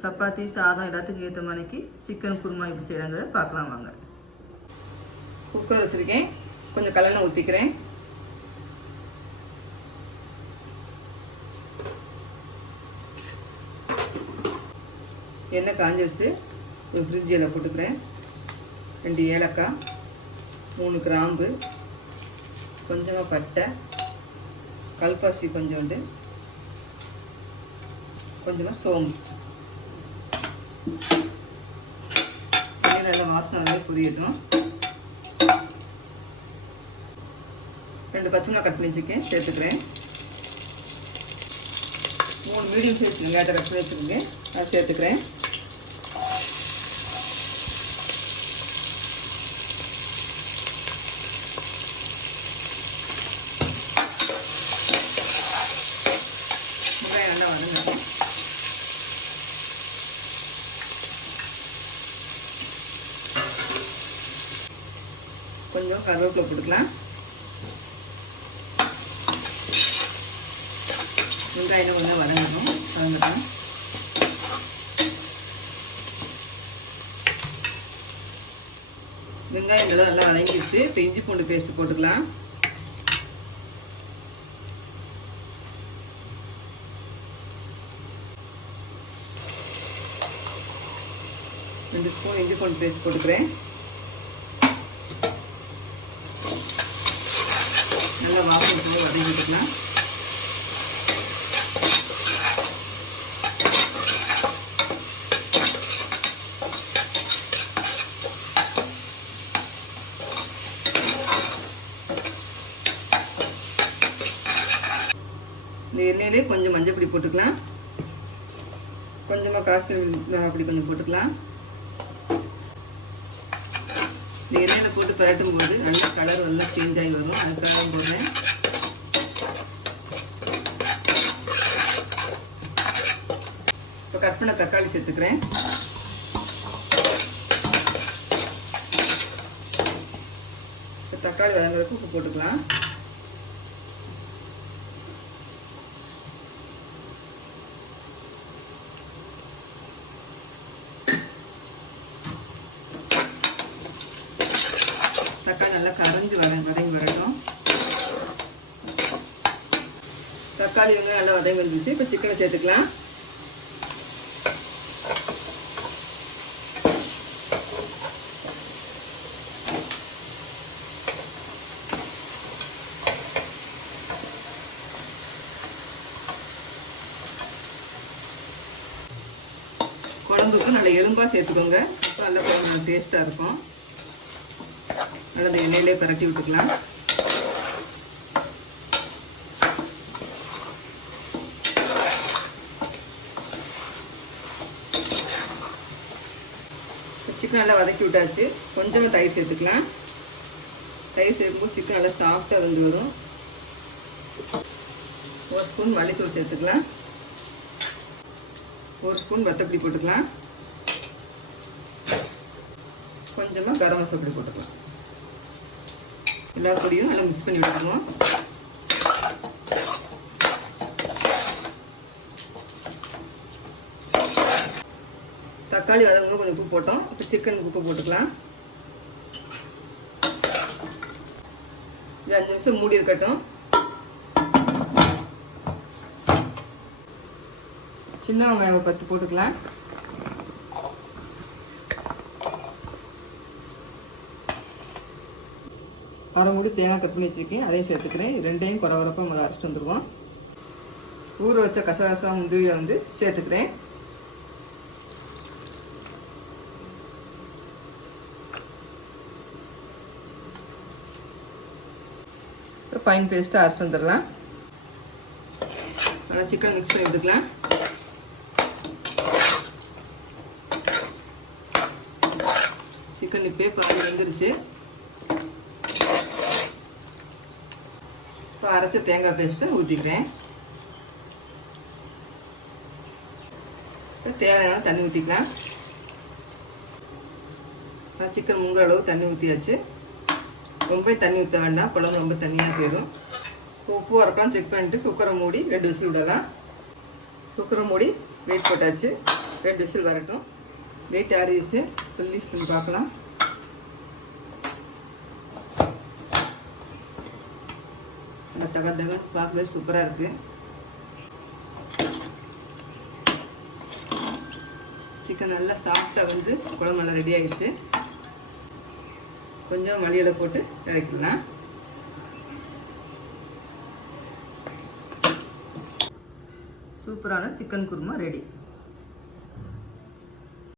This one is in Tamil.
சப்பாத்தி சாதம் எல்லாத்துக்கும் ஏற்ற மாதிரிக்கு சிக்கன் குருமா எப்படி செய்யறாங்க பார்க்கலாம் வாங்க. குக்கர் வச்சுருக்கேன். கொஞ்சம் கல்லெண்ணெய் ஊற்றிக்கிறேன் எண்ணெய் காஞ்சிருச்சு ஒரு ஃப்ரிட்ஜ் இலை போட்டுக்கிறேன். ரெண்டு ஏலக்காய் மூணு கிராம்பு கொஞ்சமாக பட்டை கல்பாசி கொஞ்சோண்டு கொஞ்சமாக சோம்பு எண்ணெய் நல்லா வாசனை வந்து புரியுதும். ரெண்டு பச்சை மிளகா கட் பண்ணிச்சிருக்கேன் சேர்த்துக்கிறேன். மூணு மீடியம் சைஸ் வெங்காயத்தை கட் பண்ணி வச்சுருக்கேன் அதை சேர்த்துக்கிறேன் வெங்காயம் நல்லா வதங்கட்டும் கொஞ்சம் கருவேப்பிலை போட்டுக்கலாம். வெங்காயம் கொஞ்சம் வதங்கணும் வதங்கட்டும். வெங்காயம் இதெல்லாம் நல்லா வதங்கிடுச்சு. இப்போ இஞ்சி பூண்டு பேஸ்ட் போட்டுக்கலாம். ரெண்டு ஸ்பூன் இஞ்சி பூண்டு பேஸ்ட் போட்டுக்கிறேன். நல்லா வாசம் போய் வதங்கிட்டுக்கலாம் இந்த எண்ணெயிலே கொஞ்சம் மஞ்சள் பொடி போட்டுக்கலாம். கொஞ்சமாக காஷ்மீர் மிளகாய் பொடி கொஞ்சம் போட்டுக்கலாம். இந்த எண்ணெயில் போட்டு பரட்டும் போது நல்லா கலர் எல்லாம் சேஞ்ச் ஆகி வரும். அதுக்காக போடுறேன். இப்போ கட் பண்ண தக்காளி சேர்த்துக்கிறேன். இப்போ தக்காளி வதங்குறதுக்கு உப்பு போட்டுக்கலாம். தக்காளி நல்லா கரைஞ்சி வர வதங்கி வரட்டும். தக்காளி வந்து நல்லா வதங்கி வந்துச்சு இப்போ சிக்கனை சேர்த்துக்கலாம். குழம்புக்கும் நல்லா எலும்பாக சேர்த்துக்கோங்க. நல்லா நல்ல குழம்பு டேஸ்ட்டாக இருக்கும். நல்லா அந்த எண்ணெயிலே பரட்டி விட்டுக்கலாம். சிக்கன் நல்லா வதக்கி விட்டாச்சு. கொஞ்சமாக தயிர் சேர்த்துக்கலாம். தயிர் சேர்க்கும்போது சிக்கன் நல்லா சாஃப்டாக வந்து வரும். ஒரு ஸ்பூன் மல்லித்தூள் சேர்த்துக்கலாம். ஒரு ஸ்பூன் வத்தப்பொடி போட்டுக்கலாம். கொஞ்சமாக கரம் மசாலா போட்டுக்கலாம். எல்லா பொடியும் நல்லா மிக்ஸ் பண்ணி விட்டுருவோம் தக்காளி வதங்க கொஞ்சம் உப்பு போட்டோம். இப்போ சிக்கன் உப்பு போட்டுக்கலாம். இது அஞ்சு நிமிஷம் மூடி இருக்கட்டும். சின்ன வெங்காயம் பத்து போட்டுக்கலாம். அரை மூடி தேங்காய் கட் பண்ணி வச்சுருக்கேன். அதையும் சேர்த்துக்கிறேன். ரெண்டையும் குறவரப்பாக நம்ம அரைச்சிட்டு வந்துடுவோம் ஊற வச்ச கசகசா முந்திரியை வந்து சேர்த்துக்கிறேன். இப்போ ஃபைன் பேஸ்ட்டு அரைச்சிட்டு வந்துடலாம். நல்லா சிக்கன் மிக்ஸ் பண்ணி எடுத்துக்கலாம். சிக்கன் இப்போ பாதி வந்துருச்சு. இப்போ அரைச்ச தேங்காய் பேஸ்ட்டு ஊற்றிக்கிறேன் தேவையான தண்ணி ஊற்றிக்கலாம் சிக்கன் முங்குற அளவு தண்ணி ஊற்றியாச்சு ரொம்ப தண்ணி ஊற்ற வேண்டாம். குழம்பு ரொம்ப தண்ணியாக போயிடும் உப்பு வரப்பெல்லாம் செக் பண்ணிட்டு குக்கரை மூடி ரெண்டு விசில் விடலாம். குக்கரை மூடி வெயிட் போட்டாச்சு. ரெண்டு விசில் வரட்டும். வெயிட் ஆறிடுச்சு ரிலீஸ் பண்ணி பார்க்கலாம். தக தக பார்க்கவே சூப்பராக இருக்குது சிக்கன் நல்லா சாஃப்டாக வந்து குழம்பு நல்லா ரெடி ஆயிடுச்சு. கொஞ்சம் மல்லியில போட்டு இறக்கிடலாம். சூப்பரான சிக்கன் குருமா ரெடி